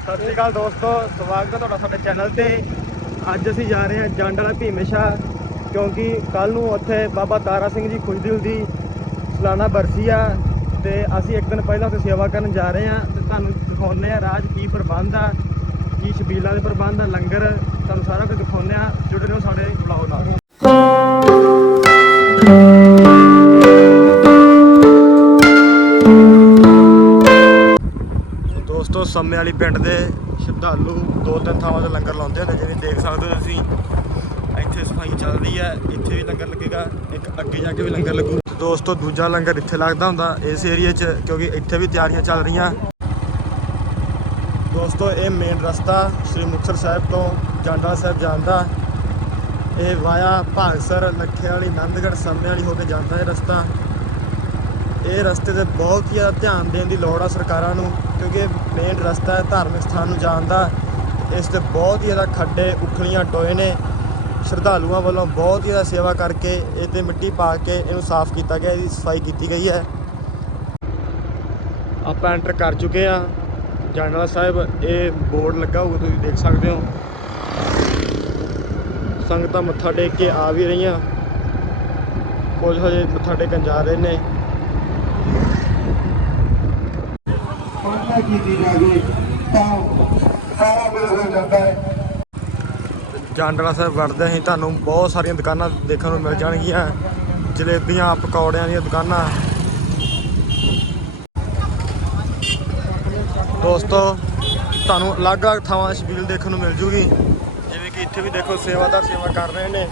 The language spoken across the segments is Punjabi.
ਸਤਿ ਸ਼੍ਰੀ ਅਕਾਲ ਦੋਸਤੋ, ਸਵਾਗਤ ਹੈ ਤੁਹਾਡਾ ਸਾਡੇ ਚੈਨਲ ਤੇ। ਅੱਜ ਅਸੀਂ ਜਾ ਰਹੇ ਹਾਂ ਜੰਡ ਵਾਲਾ ਭੀਮੇਸ਼ਾ, ਕਿਉਂਕਿ ਕੱਲ ਨੂੰ ਉੱਥੇ ਬਾਬਾ ਤਾਰਾ ਸਿੰਘ ਜੀ ਖੁਸ਼ਦਿਲ ਦੀ ਸਾਲਾਨਾ ਬਰਸੀ ਆ, ਤੇ ਅਸੀਂ ਇੱਕ ਦਿਨ ਪਹਿਲਾਂ ਉੱਥੇ ਸੇਵਾ ਕਰਨ ਜਾ ਰਹੇ ਹਾਂ। ਤੇ ਤੁਹਾਨੂੰ ਦਿਖਾਉਂਦੇ ਆ ਰਾਜ ਕੀ ਪ੍ਰਬੰਧ ਆ, ਕੀ ਛਬੀਲਾਂ ਦੇ ਪ੍ਰਬੰਧ ਆ, ਲੰਗਰ, ਤੁਹਾਨੂੰ ਸਾਰਾ ਕੁਝ ਦਿਖਾਉਂਦੇ ਆ ਜੁੜੇ ਰਹੋ ਸਾਡੇ ਬਲੌਗ ਨਾਲ। ਸੰਮੇ ਵਾਲੀ ਪਿੰਡ ਦੇ ਸ਼ਰਧਾਲੂ ਦੋ ਤਿੰਨ ਥਾਵਾਂ ਤੇ ਲੰਗਰ ਲਾਉਂਦੇ ਨੇ ਜਿਵੇਂ ਦੇਖ ਸਕਦੇ ਹੋ ਤੁਸੀਂ। ਇੱਥੇ ਸਫ਼ਾਈ ਚੱਲ ਰਹੀ ਹੈ, ਇੱਥੇ ਵੀ ਲੰਗਰ ਲੱਗੇਗਾ, ਇੱਕ ਅੱਗੇ ਜਾ ਕੇ ਵੀ ਲੰਗਰ ਲੱਗੂ। ਦੋਸਤੋ, ਦੂਜਾ ਲੰਗਰ ਇੱਥੇ ਲੱਗਦਾ ਹੁੰਦਾ ਇਸ ਏਰੀਆ 'ਚ, ਕਿਉਂਕਿ ਇੱਥੇ ਵੀ ਤਿਆਰੀਆਂ ਚੱਲ ਰਹੀਆਂ। ਦੋਸਤੋ, ਇਹ ਮੇਨ ਰਸਤਾ ਸ੍ਰੀ ਮੁਕਤਸਰ ਸਾਹਿਬ ਤੋਂ ਜਾਂਡਾ ਸਾਹਿਬ ਜਾਂਦਾ। ਇਹ ਵਾਇਆ ਭਾਗਸਰ ਲੱਖੇ ਵਾਲੀ ਨੰਦਗੜ੍ਹ, ਸੰਮੇ ਵਾਲੀ ਹੋ ਕੇ ਜਾਂਦਾ ਇਹ ਰਸਤਾ। ਇਹ ਰਸਤੇ ਤੇ ਬਹੁਤ ਹੀ ਜ਼ਿਆਦਾ ਧਿਆਨ ਦੇਣ ਦੀ ਲੋੜ ਆ ਸਰਕਾਰਾਂ ਨੂੰ। ਕਿਉਂਕਿ ਮੇਨ ਰਸਤਾ ਹੈ, ਧਾਰਮਿਕ ਸਥਾਨ ਨੂੰ ਜਾਣ ਦਾ। ਇਸ ਤੇ ਬਹੁਤ ਹੀ ਜ਼ਿਆਦਾ ਖੱਡੇ, ਉਖਲੀਆਂ ਟੋਏ ਨੇ। ਸ਼ਰਧਾਲੂਆਂ ਵੱਲੋਂ ਬਹੁਤ ਹੀ ਜ਼ਿਆਦਾ ਸੇਵਾ ਕਰਕੇ ਇਹ ਤੇ ਮਿੱਟੀ ਪਾ ਕੇ ਇਹਨੂੰ ਸਾਫ਼ ਕੀਤਾ ਗਿਆ, ਇਹਦੀ ਸਫ਼ਾਈ ਕੀਤੀ ਗਈ ਹੈ। ਆਪਾਂ ਐਂਟਰ ਕਰ ਚੁੱਕੇ ਆ ਜਾਨਵਾਲਾ ਸਾਹਿਬ, ਇਹ ਬੋਰਡ ਲੱਗਾ ਹੋਊਗਾ, ਤੁਸੀਂ ਦੇਖ ਸਕਦੇ ਹੋ। ਸੰਗਤਾਂ ਮੱਥਾ ਟੇਕ ਕੇ ਆ ਵੀ ਰਹੀਆਂ। ਕੁਝ ਹਜੇ ਮੱਥਾ ਟੇਕਣ ਜਾ ਰਹੇ ਨੇ। ਪਾਲਣਾ ਕੀਤੀ ਜਾਵੇ ਤਾਂ ਸਾਰਾ ਕੁਝ ਹੋ ਜਾਂਦਾ ਹੈ। ਜਾਂਡਲਾ ਸਾਹਿਬ ਵੜਦੇ ਅਸੀਂ, ਤੁਹਾਨੂੰ ਬਹੁਤ ਸਾਰੀਆਂ ਦੁਕਾਨਾਂ ਦੇਖਣ ਨੂੰ ਮਿਲ ਜਾਣਗੀਆਂ। ਜਲੇਬੀਆਂ, ਪਕੌੜਿਆਂ ਦੀਆਂ ਦੁਕਾਨਾਂ। ਦੋਸਤੋ, ਤੁਹਾਨੂੰ ਅਲੱਗ-ਅਲੱਗ ਥਾਵਾਂ ਛਬੀਲ ਦੇਖਣ ਨੂੰ ਮਿਲ ਜੂਗੀ। ਜਿਵੇਂ ਕਿ ਇੱਥੇ ਵੀ ਦੇਖੋ, ਸੇਵਾਦਾਰ ਸੇਵਾ ਕਰ ਰਹੇ ਨੇ।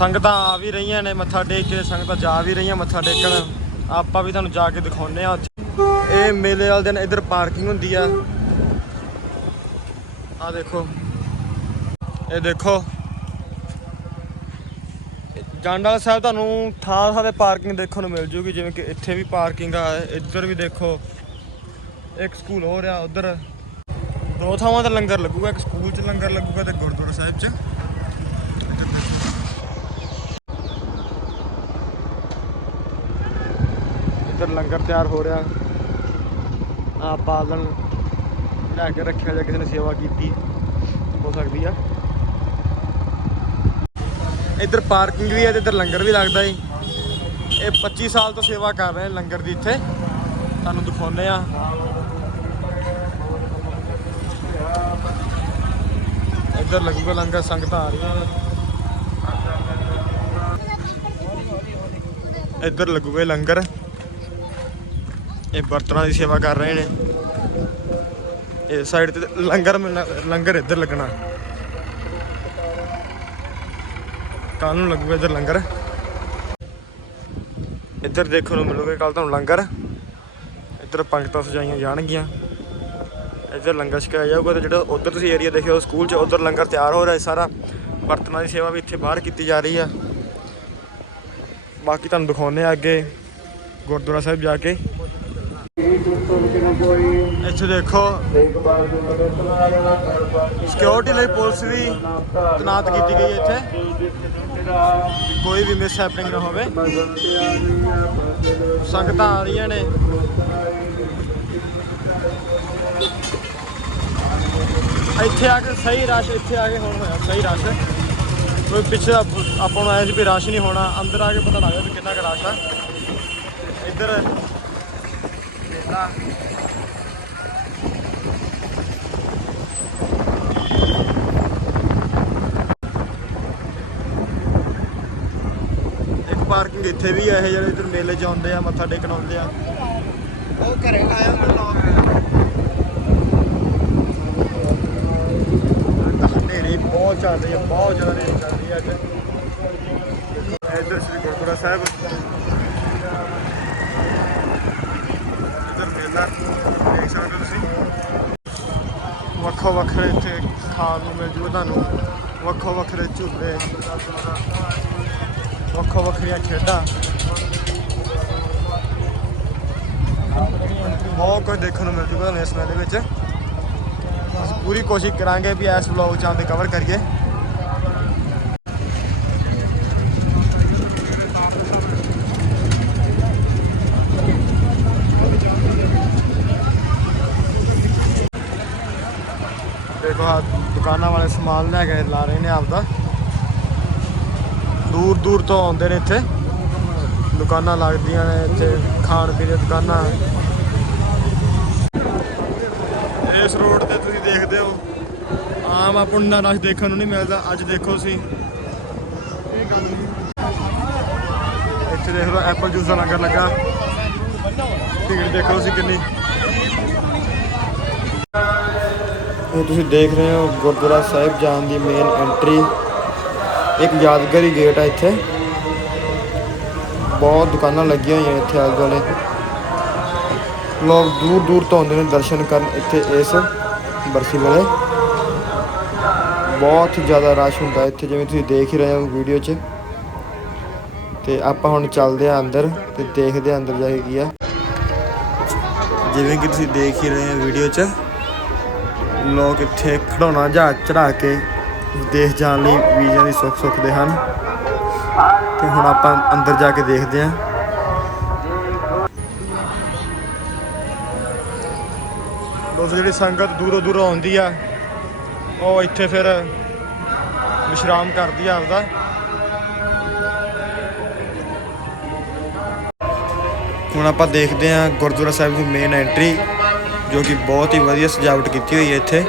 ਸੰਗਤਾਂ ਆ ਵੀ ਰਹੀਆਂ ਨੇ, ਮੱਥਾ ਟੇਕ ਕੇ ਸੰਗਤਾਂ ਜਾ ਵੀ ਰਹੀਆਂ, ਮੱਥਾ ਟੇਕਣ। ਆਪਾਂ ਵੀ ਤੁਹਾਨੂੰ ਜਾ ਕੇ ਦਿਖਾਉਂਦੇ ਆ ਇਹ ਮੇਲੇ ਵਾਲੇ ਦਿਨ ਇੱਧਰ ਪਾਰਕਿੰਗ ਹੁੰਦੀ ਆ। ਆ ਦੇਖੋ। ਇਹ ਦੇਖੋ। ਜਾਂਡਾਲ ਸਾਹਿਬ ਤੁਹਾਨੂੰ ਥਾਂ ਥਾਂ ਤੇ ਪਾਰਕਿੰਗ ਦੇਖਣ ਨੂੰ ਮਿਲ ਜੂਗੀ, ਜਿਵੇਂ ਕਿ ਇੱਥੇ ਵੀ ਪਾਰਕਿੰਗ ਆ, ਇੱਧਰ ਵੀ ਦੇਖੋ। ਇੱਕ ਸਕੂਲ ਹੋ ਰਿਹਾ ਉਧਰ। ਦੋ ਥਾਵਾਂ ਤੇ ਲੰਗਰ ਲੱਗੂਗਾ, ਇੱਕ ਸਕੂਲ 'ਚ ਲੰਗਰ ਲੱਗੂਗਾ ਤੇ ਗੁਰਦੁਆਰਾ ਸਾਹਿਬ 'ਚ। ਲੰਗਰ ਤਿਆਰ ਹੋ ਰਿਹਾ। ਆ ਬਾਲਣ ਲੈ ਕੇ ਰੱਖਿਆ ਜਾਂ ਕਿਸੇ ਨੇ ਸੇਵਾ ਕੀਤੀ, ਹੋ ਸਕਦੀ ਆ। ਇੱਧਰ ਪਾਰਕਿੰਗ ਵੀ ਹੈ ਤੇ ਇੱਧਰ ਲੰਗਰ ਵੀ ਲੱਗਦਾ ਈ ਇਹ 25 ਸਾਲ ਤੋਂ ਸੇਵਾ ਕਰ ਰਹੇ ਲੰਗਰ ਦੀ ਇੱਥੇ। ਤੁਹਾਨੂੰ ਦਿਖਾਉਂਦੇ ਆ। ਇੱਧਰ ਲੱਗੂਗਾ ਲੰਗਰ, ਸੰਗਤਾਂ ਆ ਰਹੀਆਂ ਇੱਧਰ ਲੱਗੂਗਾ ਲੰਗਰ। ਇਹ ਬਰਤਨਾਂ ਦੀ ਸੇਵਾ ਕਰ ਰਹੇ ਨੇ। ਇਹ ਸਾਈਡ ਤੇ ਲੰਗਰ ਮਿਲਣਾ, ਲੰਗਰ ਇੱਧਰ ਲੱਗਣਾ। ਕੱਲ ਨੂੰ ਲੱਗੂਗਾ ਇੱਧਰ ਲੰਗਰ। ਇੱਧਰ ਦੇਖਣ ਨੂੰ ਮਿਲੂਗਾ ਕੱਲ ਤੁਹਾਨੂੰ ਲੰਗਰ। ਇੱਧਰ ਪੰਕਤਾਂ ਸਜਾਈਆਂ ਜਾਣਗੀਆਂ। ਇੱਧਰ ਲੰਗਰ ਛਕਾਇਆ ਜਾਊਗਾ ਤੇ ਜਿਹੜਾ ਉਧਰ ਤੁਸੀਂ ਏਰੀਆ ਦੇਖਿਓ ਸਕੂਲ 'ਚ ਉਧਰ ਲੰਗਰ ਤਿਆਰ ਹੋ ਰਿਹਾ ਸਾਰਾ ਬਰਤਨਾਂ ਦੀ ਸੇਵਾ ਵੀ ਇੱਥੇ ਬਾਹਰ ਕੀਤੀ ਜਾ ਰਹੀ ਆ। ਬਾਕੀ ਤੁਹਾਨੂੰ ਦਿਖਾਉਂਦੇ ਆ ਅੱਗੇ ਗੁਰਦੁਆਰਾ ਸਾਹਿਬ ਜਾ ਕੇ। ਇੱਥੇ ਦੇਖੋ। ਸਿਕਿਉਰਿਟੀ ਲਈ ਪੁਲਿਸ ਵੀ ਤਨਾਤ ਕੀਤੀ ਗਈ ਇੱਥੇ। ਕੋਈ ਵੀ ਮਿਸ ਹੈਪਨਿੰਗ ਨਾ ਹੋਵੇ। ਸੰਗਤਾਂ ਆ ਰਹੀਆਂ ਨੇ। ਇੱਥੇ ਆ ਕੇ ਸਹੀ ਰਸ਼ ਇੱਥੇ ਆ ਕੇ ਹੁਣ ਹੋਇਆ, ਸਹੀ ਰਸ਼। ਕੋਈ ਪਿੱਛੇ ਆਪਾਂ ਨੂੰ ਆਇਆ ਸੀ ਵੀ ਰਸ਼ ਨਹੀਂ ਹੋਣਾ। ਅੰਦਰ ਆ ਕੇ ਪਤਾ ਲੱਗਦਾ ਵੀ ਕਿੰਨਾ ਕੁ ਰਸ਼ ਆ। ਇੱਧਰ ਮੇਲਾ ਪਾਰਕਿੰਗ ਇੱਥੇ ਵੀ ਆ ਇਹ ਜਿਹੜੇ ਇੱਧਰ ਮੇਲੇ 'ਚ ਆਉਂਦੇ ਆ ਮੱਥਾ ਟੇਕਣ ਆਉਂਦੇ ਆ। ਉਹ ਘਰੇ ਆਇਆ ਮੈਂ ਲੋਕ। ਹਨੇਰੀ ਬਹੁਤ ਚੱਲ ਰਹੀ ਹੈ ਬਹੁਤ ਜ਼ਿਆਦਾ ਹਨੇਰੀ ਚੱਲ ਰਹੀ ਹੈ ਅੱਜ। ਇੱਧਰ ਸ੍ਰੀ ਗੁਰਦੁਆਰਾ ਸਾਹਿਬ। ਇੱਧਰ ਮੇਲਾ ਦੇਖ ਸਕਦੇ ਤੁਸੀਂ। ਵੱਖੋ ਵੱਖਰੇ ਇੱਥੇ ਖਾਣ ਨੂੰ ਮਿਲ ਜੂਗਾ ਤੁਹਾਨੂੰ। ਵੱਖੋ ਵੱਖਰੇ ਝੂਲੇ। ਵੱਖੋ ਵੱਖਰੀਆਂ ਖੇਡਾਂ। ਬਹੁਤ ਕੁਝ ਦੇਖਣ ਨੂੰ ਮਿਲ ਜੂਗਾ ਤੁਹਾਨੂੰ ਇਸ ਮੇਲੇ ਵਿੱਚ। ਅਸੀਂ ਪੂਰੀ ਕੋਸ਼ਿਸ਼ ਕਰਾਂਗੇ ਵੀ ਇਸ ਵਲੌਗ ਚ ਆਂਦੇ ਕਵਰ ਕਰੀਏ। ਦੇਖੋ ਆ ਦੁਕਾਨਾਂ ਵਾਲੇ ਸਮਾਨ ਲੈ ਕੇ ਲਾ ਰਹੇ ਨੇ ਆਪਦਾ। ਦੂਰ ਦੂਰ ਤੋਂ ਆਉਂਦੇ ਨੇ ਇੱਥੇ। ਦੁਕਾਨਾਂ ਲੱਗਦੀਆਂ ਨੇ ਇੱਥੇ ਖਾਣ ਪੀਣ ਦੀਆਂ ਦੁਕਾਨਾਂ। ਇਸ ਰੋਡ ਤੇ ਤੁਸੀਂ ਦੇਖਦੇ ਹੋ। ਆਮ ਆਪਾਂ ਨੂੰ ਰਸ਼ ਦੇਖਣ ਨੂੰ ਨਹੀਂ ਮਿਲਦਾ ਅੱਜ ਦੇਖੋ ਸੀ। ਇੱਥੇ ਦੇਖ ਲਓ ਐਪਲ ਜੂਸ ਦਾ ਲੰਗਰ ਲੱਗਾ। ਭੀੜ ਦੇਖੋ ਤੁਸੀਂ ਕਿੰਨੀ। ਇਹ ਤੁਸੀਂ ਦੇਖ ਰਹੇ ਹੋ ਗੁਰਦੁਆਰਾ ਸਾਹਿਬ ਜਾਣ ਦੀ ਮੇਨ ਐਂਟਰੀ ਇੱਕ ਯਾਦਗਾਰੀ ਗੇਟ ਆ ਇੱਥੇ। ਬਹੁਤ ਦੁਕਾਨਾਂ ਲੱਗੀਆਂ ਹੋਈਆਂ ਇੱਥੇ ਆਲੇ ਦੁਆਲੇ। ਲੋਕ ਦੂਰ ਦੂਰ ਤੋਂ ਆਉਂਦੇ ਨੇ ਦਰਸ਼ਨ ਕਰਨ ਇੱਥੇ ਇਸ ਬਰਸੀ ਵੇਲੇ। ਬਹੁਤ ਜ਼ਿਆਦਾ ਰਸ਼ ਹੁੰਦਾ ਇੱਥੇ, ਜਿਵੇਂ ਤੁਸੀਂ ਦੇਖ ਹੀ ਰਹੇ ਹੋ ਵੀਡੀਓ 'ਚ। ਤੇ ਆਪਾਂ ਹੁਣ ਚੱਲਦੇ ਆ ਅੰਦਰ ਤੇ ਦੇਖਦੇ ਆ ਅੰਦਰ ਜਾ ਕੇ ਕੀ ਆ। ਜਿਵੇਂ ਕਿ ਤੁਸੀਂ ਦੇਖ ਹੀ ਰਹੇ ਹੋ ਵੀਡੀਓ 'ਚ, ਲੋਕ ਇੱਥੇ ਖੜਾਉਣਾ ਜਹਾਜ਼ ਚੜਾ ਕੇ ਵਿਦੇਸ਼ ਜਾਣ ਲਈ ਵੀਜ਼ਾ ਦੀ ਸੁੱਖ ਸੁੱਖਦੇ ਹਨ। ਤੇ ਹੁਣ ਆਪਾਂ ਅੰਦਰ ਜਾ ਕੇ ਦੇਖਦੇ ਹਾਂ। ਦੋਸਤੋ ਜਿਹੜੀ ਸੰਗਤ ਦੂਰੋਂ ਦੂਰੋਂ ਆਉਂਦੀ ਆ ਉਹ ਇੱਥੇ ਫਿਰ ਵਿਸ਼ਰਾਮ ਕਰਦੀ ਆ ਆਪਦਾ। ਹੁਣ ਆਪਾਂ ਦੇਖਦੇ ਹਾਂ ਗੁਰਦੁਆਰਾ ਸਾਹਿਬ ਦੀ ਮੇਨ ਐਂਟਰੀ ਜੋ ਕਿ ਬਹੁਤ ਹੀ ਵਧੀਆ ਸਜਾਵਟ ਕੀਤੀ ਹੋਈ ਹੈ ਇੱਥੇ।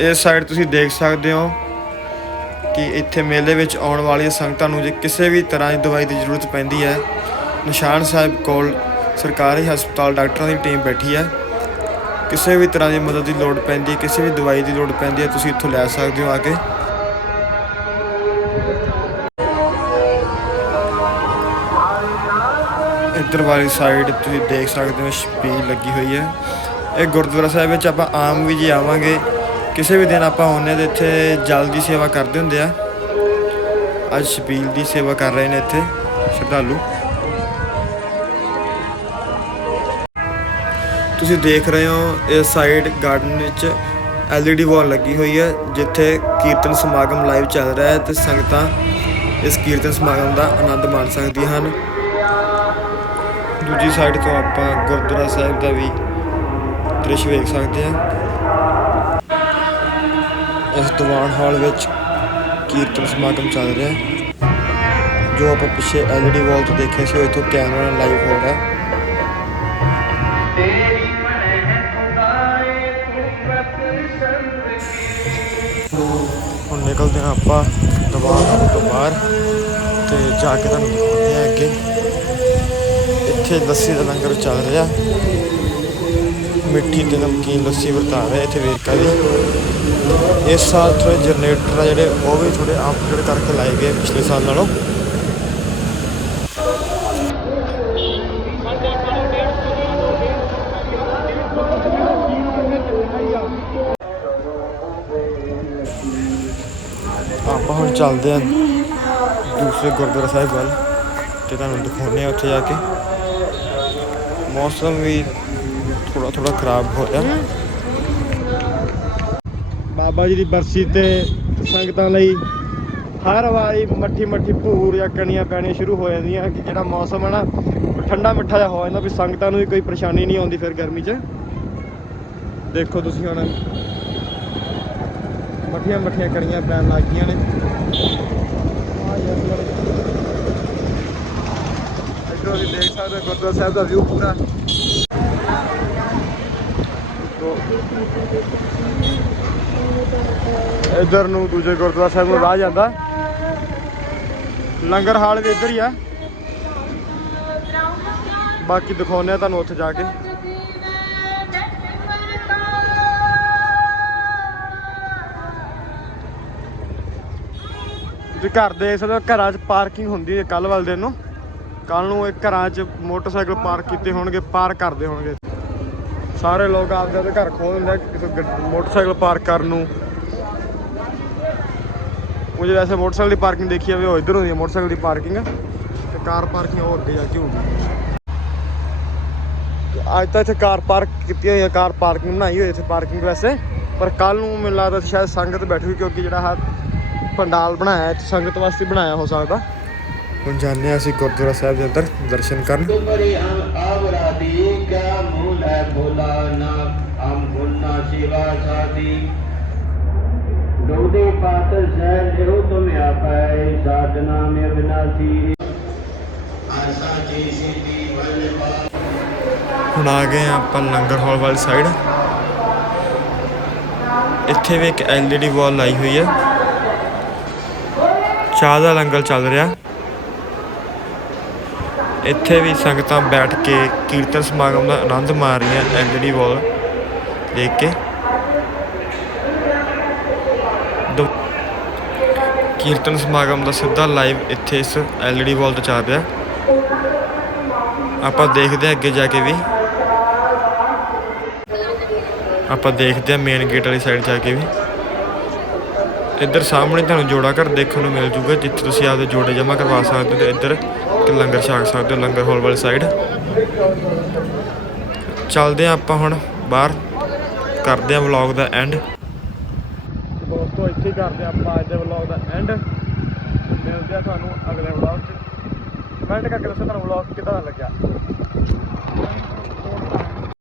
ਇਸ ਸਾਈਡ ਤੁਸੀਂ ਦੇਖ ਸਕਦੇ ਹੋ ਕਿ ਇੱਥੇ ਮੇਲੇ ਵਿੱਚ ਆਉਣ ਵਾਲੀਆਂ ਸੰਗਤਾਂ ਨੂੰ ਜੇ ਕਿਸੇ ਵੀ ਤਰ੍ਹਾਂ ਦੀ ਦਵਾਈ ਦੀ ਜ਼ਰੂਰਤ ਪੈਂਦੀ ਹੈ, ਨਿਸ਼ਾਨ ਸਾਹਿਬ ਕੋਲ ਸਰਕਾਰੀ ਹਸਪਤਾਲ ਡਾਕਟਰਾਂ ਦੀ ਟੀਮ ਬੈਠੀ ਹੈ। ਕਿਸੇ ਵੀ ਤਰ੍ਹਾਂ ਦੀ ਮਦਦ ਦੀ ਲੋੜ ਪੈਂਦੀ ਹੈ, ਕਿਸੇ ਵੀ ਦਵਾਈ ਦੀ ਲੋੜ ਪੈਂਦੀ ਹੈ, ਤੁਸੀਂ ਇੱਥੋਂ ਲੈ ਸਕਦੇ ਹੋ ਆ ਕੇ। ਇੱਧਰ ਵਾਲੀ ਸਾਈਡ ਤੁਸੀਂ ਦੇਖ ਸਕਦੇ ਹੋ ਛਪੀ ਲੱਗੀ ਹੋਈ ਹੈ। ਇਹ ਗੁਰਦੁਆਰਾ ਸਾਹਿਬ ਵਿੱਚ ਆਪਾਂ ਆਮ ਵੀ ਜੀ ਆਵਾਂਗੇ। ਕਿਸੇ ਵੀ ਦਿਨ ਆਪਾਂ ਆਉਂਦੇ ਹਾਂ ਤੇ ਇੱਥੇ ਜਲ ਦੀ ਸੇਵਾ ਕਰਦੇ ਹੁੰਦੇ ਆ। ਅੱਜ ਛਬੀਲ ਦੀ ਸੇਵਾ ਕਰ ਰਹੇ ਨੇ ਇੱਥੇ, ਸ਼ਰਧਾਲੂ। ਤੁਸੀਂ ਦੇਖ ਰਹੇ ਹੋ ਇਸ ਸਾਈਡ ਗਾਰਡਨ ਵਿੱਚ LED ਵਾਲ ਲੱਗੀ ਹੋਈ ਹੈ, ਜਿੱਥੇ ਕੀਰਤਨ ਸਮਾਗਮ ਲਾਈਵ ਚੱਲ ਰਿਹਾ ਹੈ ਤੇ ਸੰਗਤਾਂ ਇਸ ਕੀਰਤਨ ਸਮਾਗਮ ਦਾ ਆਨੰਦ ਮਾਣ ਸਕਦੀਆਂ ਹਨ। ਦੂਜੀ ਸਾਈਡ ਤੋਂ ਆਪਾਂ ਗੁਰਦੁਆਰਾ ਸਾਹਿਬ ਦਾ ਵੀ ਦ੍ਰਿਸ਼ ਵੇਖ ਸਕਦੇ ਹਾਂ। ਇਸ ਦੀਵਾਨ ਹਾਲ ਵਿੱਚ ਕੀਰਤਨ ਸਮਾਗਮ ਚੱਲ ਰਿਹਾ ਹੈ। ਜੋ ਆਪਾਂ ਪਿੱਛੇ LED ਵਾਲ ਤੋਂ ਦੇਖਿਆ ਸੀ, ਉਹ ਇੱਥੋਂ ਕੈਮਰਾ ਨਾਲ ਲਾਈਵ ਹੋ ਰਿਹਾ ਹੈ। ਹੁਣ ਨਿਕਲਦੇ ਹਾਂ ਆਪਾਂ ਦੀਵਾਨ ਹਾਲ ਤੋਂ ਬਾਹਰ ਤੇ ਜਾ ਕੇ ਤੁਹਾਨੂੰ ਦਿਖਾਉਂਦੇ ਹਾਂ ਅੱਗੇ। ਇੱਥੇ ਲੱਸੀ ਦਾ ਲੰਗਰ ਚੱਲ ਰਿਹਾ ਮਿੱਠੀ ਤੇ ਨਮਕੀਨ ਲੱਸੀ ਵਰਤਾ ਰਿਹਾ ਇੱਥੇ ਵੇਰਕਾ ਦੀ। ਇਸ ਸਾਲ ਥੋੜੇ ਜਨਰੇਟਰ ਆ ਜਿਹੜੇ, ਉਹ ਵੀ ਥੋੜੇ ਅਪਗ੍ਰੇਡ ਕਰਕੇ ਲਾਏ ਗਏ ਪਿਛਲੇ ਸਾਲ ਨਾਲੋਂ। ਆਪਾਂ ਹੁਣ ਚੱਲਦੇ ਹਾਂ ਦੂਸਰੇ ਗੁਰਦੁਆਰਾ ਸਾਹਿਬ ਵੱਲ ਤੇ ਤੁਹਾਨੂੰ ਦਿਖਾਉਂਦੇ ਹਾਂ ਉੱਥੇ ਜਾ ਕੇ। ਮੌਸਮ ਵੀ ਥੋੜਾ ਥੋੜਾ ਖਰਾਬ ਹੋਇਆ ਬਾਬਾ ਜੀ ਦੀ ਬਰਸੀ ਤੇ ਸੰਗਤਾਂ ਲਈ ਹਰ ਵਾਰੀ ਮੱਠੀ ਮੱਠੀ ਭੂਰ ਜਾਂ ਕਣੀਆਂ ਪੈਣੀਆਂ ਸ਼ੁਰੂ ਹੋ ਜਾਂਦੀਆਂ ਕਿ ਜਿਹੜਾ ਮੌਸਮ ਹੈ ਨਾ ਠੰਡਾ ਮਿੱਠਾ ਜਿਹਾ ਹੋ ਜਾਂਦਾ ਵੀ ਸੰਗਤਾਂ ਨੂੰ ਵੀ ਕੋਈ ਪਰੇਸ਼ਾਨੀ ਨਹੀਂ ਆਉਂਦੀ ਫਿਰ ਗਰਮੀ 'ਚ। ਦੇਖੋ ਤੁਸੀਂ ਹੁਣ, ਮੱਠੀਆਂ ਮੱਠੀਆਂ ਕਣੀਆਂ ਪੈਣ ਲੱਗ ਗਈਆਂ ਨੇ। ਇੱਧਰੋਂ ਵੀ ਦੇਖ ਸਕਦੇ ਗੁਰਦੁਆਰਾ ਸਾਹਿਬ ਦਾ ਵਿਊ ਪੂਰਾ। ਇੱਧਰ ਨੂੰ ਦੂਜੇ ਗੁਰਦੁਆਰਾ ਸਾਹਿਬ ਨੂੰ ਰਾਹ ਜਾਂਦਾ। ਲੰਗਰ ਹਾਲ ਵੀ ਇੱਧਰ ਹੀ ਆ। ਬਾਕੀ ਦਿਖਾਉਂਦੇ ਆ ਤੁਹਾਨੂੰ ਉੱਥੇ ਜਾ ਕੇ। ਤੁਸੀਂ ਘਰ ਦੇਖ ਸਕਦੇ ਹੋ ਘਰਾਂ 'ਚ ਪਾਰਕਿੰਗ ਹੁੰਦੀ ਹੈ ਕੱਲ ਵਾਲੇ ਦਿਨ ਨੂੰ ਕੱਲ ਨੂੰ ਇਹ ਘਰਾਂ 'ਚ ਮੋਟਰਸਾਈਕਲ ਪਾਰਕ ਕੀਤੇ ਹੋਣਗੇ, ਪਾਰਕ ਕਰਦੇ ਹੋਣਗੇ। ਸਾਰੇ ਲੋਕ ਆਪਦੇ ਆਪਦੇ ਘਰ ਖੋਲ ਦਿੰਦੇ ਆ ਕਿਸੇ ਮੋਟਰਸਾਈਕਲ ਪਾਰਕ ਕਰਨ ਨੂੰ। ਉਹ ਜੇ ਵੈਸੇ ਮੋਟਰਸਾਈਕਲ ਦੀ ਪਾਰਕਿੰਗ ਦੇਖੀ ਜਾਵੇ ਉਹ ਇੱਧਰ ਹੁੰਦੀ ਹੈ ਮੋਟਰਸਾਈਕਲ ਦੀ ਪਾਰਕਿੰਗ ਤੇ ਕਾਰ ਪਾਰਕਿੰਗ ਹੋਰ ਅੱਗੇ ਜਾ ਕੇ ਹੋਊਗੀ। ਅੱਜ ਤਾਂ ਇੱਥੇ ਕਾਰ ਪਾਰਕ ਕੀਤੀ ਹੋਈ ਹੈ ਕਾਰ ਪਾਰਕਿੰਗ ਬਣਾਈ ਹੋਈ ਇੱਥੇ ਪਾਰਕਿੰਗ ਵੈਸੇ। ਪਰ ਕੱਲ ਨੂੰ ਮੈਨੂੰ ਲੱਗਦਾ ਸ਼ਾਇਦ ਸੰਗਤ ਬੈਠੂਗੀ ਕਿਉਂਕਿ ਜਿਹੜਾ ਆਹ ਪੰਡਾਲ ਬਣਾਇਆ ਇੱਥੇ ਸੰਗਤ ਵਾਸਤੇ ਬਣਾਇਆ ਹੋ ਸਕਦਾ। ਹੁਣ ਜਾਂਦੇ ਹਾਂ ਅਸੀਂ ਗੁਰਦੁਆਰਾ ਸਾਹਿਬ ਦੇ ਅੰਦਰ ਦਰਸ਼ਨ ਕਰਨ। है भोला नाम हम भुलना सेवा साथी डोदे पात सह लियो तुम आपै साधना में विनाशी आशा जी सिद्धि बल ਹੁਣ ਆ ਗਏ ਹਾਂ ਆਪਾਂ ਲੰਗਰ ਹਾਲ ਵਾਲੀ ਸਾਈਡ ਇੱਥੇ ਵੀ ਇੱਕ ਐਲਈਡੀ ਵਾਲ ਲਾਈ ਹੋਈ ਹੈ ਚਾਹ ਦਾ ਲੰਗਰ ਚੱਲ ਰਿਹਾ ਇੱਥੇ ਵੀ ਸੰਗਤਾਂ ਬੈਠ ਕੇ ਕੀਰਤਨ ਸਮਾਗਮ ਦਾ ਆਨੰਦ ਮਾਰ ਰਹੀਆਂ ਐਲਈਡੀ ਵਾਲ ਦੇਖ ਕੇ। ਦ- ਕੀਰਤਨ ਸਮਾਗਮ ਦਾ ਸਿੱਧਾ ਲਾਈਵ ਇੱਥੇ ਇਸ ਐਲਈਡੀ ਵਾਲ ਤੇ ਚੱਲ ਰਿਹਾ ਆਪਾਂ ਦੇਖਦੇ ਹਾਂ ਅੱਗੇ ਜਾ ਕੇ ਵੀ। ਆਪਾਂ ਦੇਖਦੇ ਹਾਂ ਮੇਨ ਗੇਟ ਵਾਲੀ ਸਾਈਡ ਜਾ ਕੇ ਵੀ। ਇੱਧਰ ਸਾਹਮਣੇ ਤੁਹਾਨੂੰ ਜੋੜਾ ਘਰ ਦੇਖਣ ਨੂੰ ਮਿਲ ਜੂਗਾ, ਜਿੱਥੇ ਤੁਸੀਂ ਆਪਦੇ ਜੋੜੇ ਜਮ੍ਹਾਂ ਕਰਵਾ ਸਕਦੇ ਹੋ ਤੇ ਇੱਧਰ ਇੱਕ ਲੰਗਰ ਛਕ ਸਕਦੇ ਹੋ, ਲੰਗਰ ਹਾਲ ਵਾਲੀ ਸਾਈਡ ਚੱਲਦੇ ਹਾਂ ਆਪਾਂ ਹੁਣ ਬਾਹਰ। ਕਰਦੇ ਹਾਂ ਵਲੌਗ ਦਾ ਐਂਡ ਦੋਸਤੋ, ਇੱਥੇ ਕਰਦੇ ਹਾਂ ਆਪਾਂ ਅੱਜ ਦੇ ਵਲੌਗ ਦਾ ਐਂਡ ਮਿਲਦੇ ਆ ਤੁਹਾਨੂੰ ਅਗਲੇ ਵਲੌਗ 'ਚ। ਕਮੈਂਟ ਕਰਕੇ ਦੱਸੋ ਤੁਹਾਨੂੰ ਵਲੌਗ ਕਿਦਾਂ ਲੱਗਿਆ?